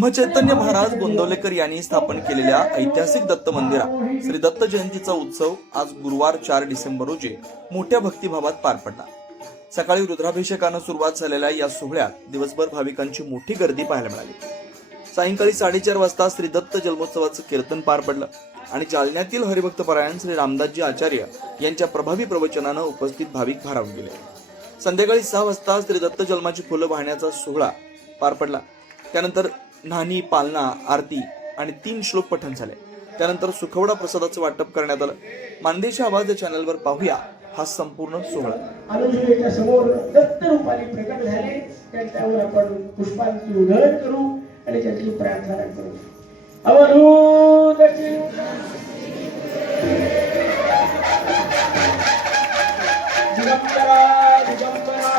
ब्रह्मचैतन्य महाराज गोंदवलेकर यांनी स्थापन केलेल्या ऐतिहासिक दत्त मंदिरात श्री दत्त जयंतीचा उत्सव आज गुरुवार 4 डिसेंबर रोजी मोठ्या भक्तिभावात पार पडला। सकाळी रुद्राभिषेकानं सुरुवात झालेल्या या सोहळ्यात दिवसभर भाविकांची मोठी गर्दी पाहायला मिळाली। सायंकाळी 4:30 वाजता श्री दत्त जन्मोत्सवाचं कीर्तन पार पडलं आणि जालन्यातील हरिभक्तपरायण श्री रामदासजी आचार्य यांच्या प्रभावी प्रवचनानं उपस्थित भाविक भारावून गेले। संध्याकाळी 6 वाजता श्री दत्त जन्माची फुलं वाहण्याचा सोहळा पार पडला। त्यानंतर न्हाणी, पालना, आरती आणि 3 श्लोक पठण झाले। त्यानंतर सुखवडा प्रसादाचं वाटप करण्यात आलं। मानदेशी आवाज या चॅनलवर पाहूया हा संपूर्ण सोहळा। अनुसूयेच्या समोर दत्त रूपाने प्रकट झाले, त्याच्यावर आपण पुष्पांची उधळण करू आणि त्याची प्रार्थना करू। अवधूत दिगंबरा दिगंबरा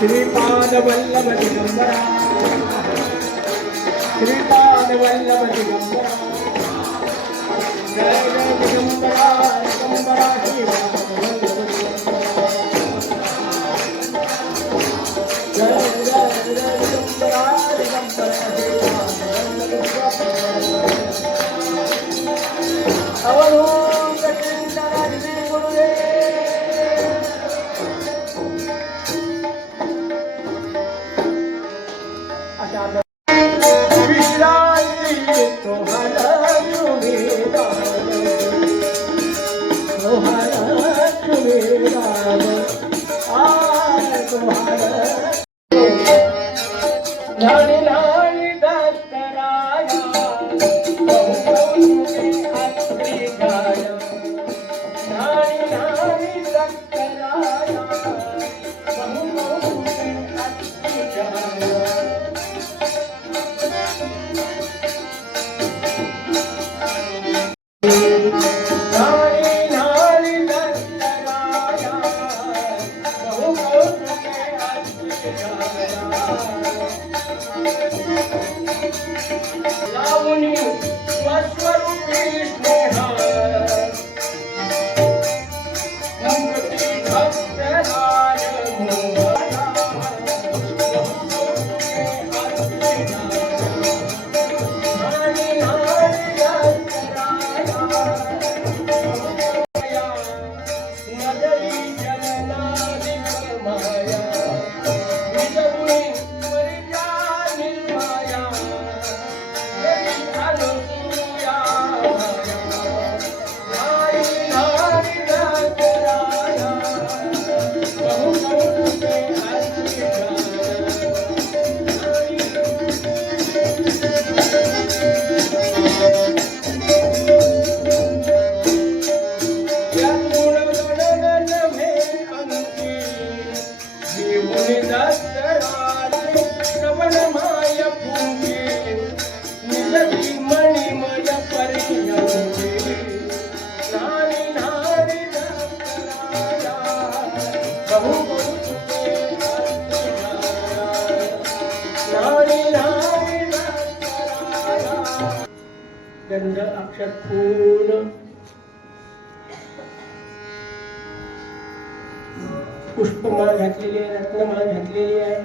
श्रीपाद वल्लभ दिगंबरा श्रीपाद वल्लभ दिगंबरा जय जय दिगंबरा दिगंबरा श्रीपाद वल्लभ जय जय दिगंबरा दिगंबरा अवधूत चिंतन श्री गुरुदेव गंध अक्षत फूल पुष्पमाळ घातलेली आहे, रत्नमाळ घातलेली आहे।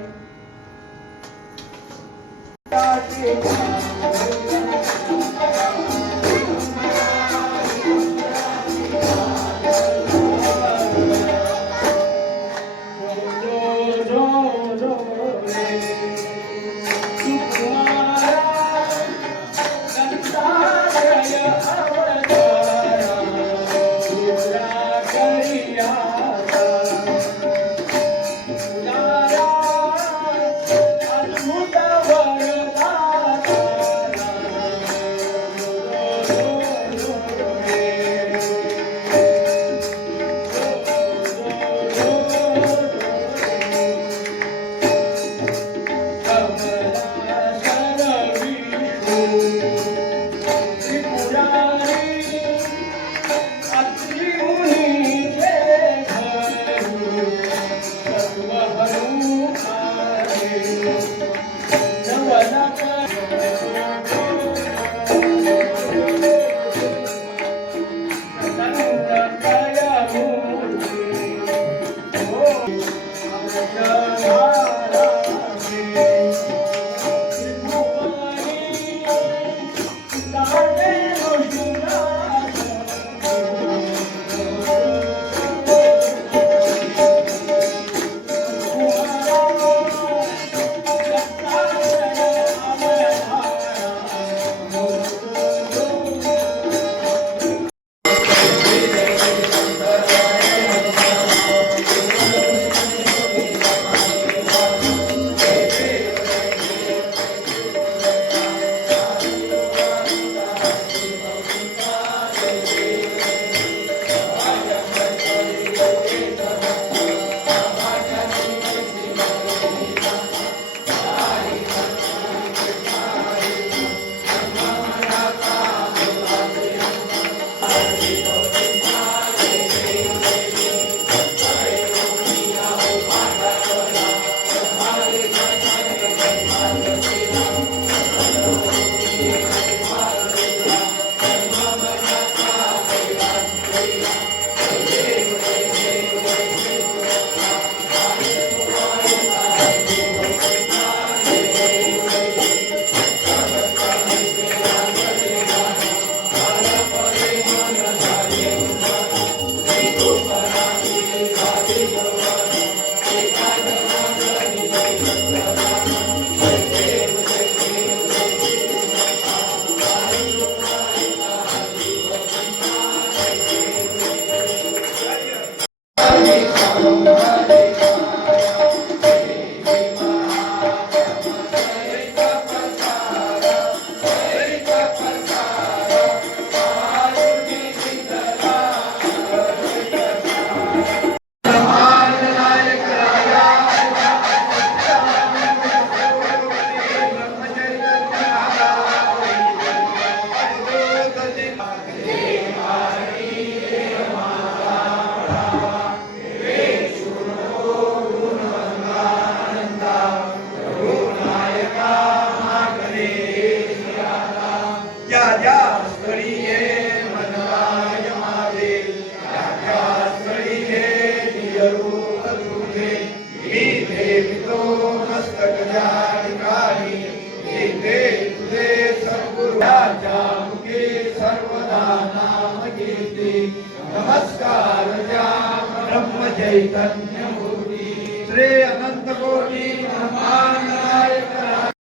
चैतन्य मूर्ती श्री अनंत कोटी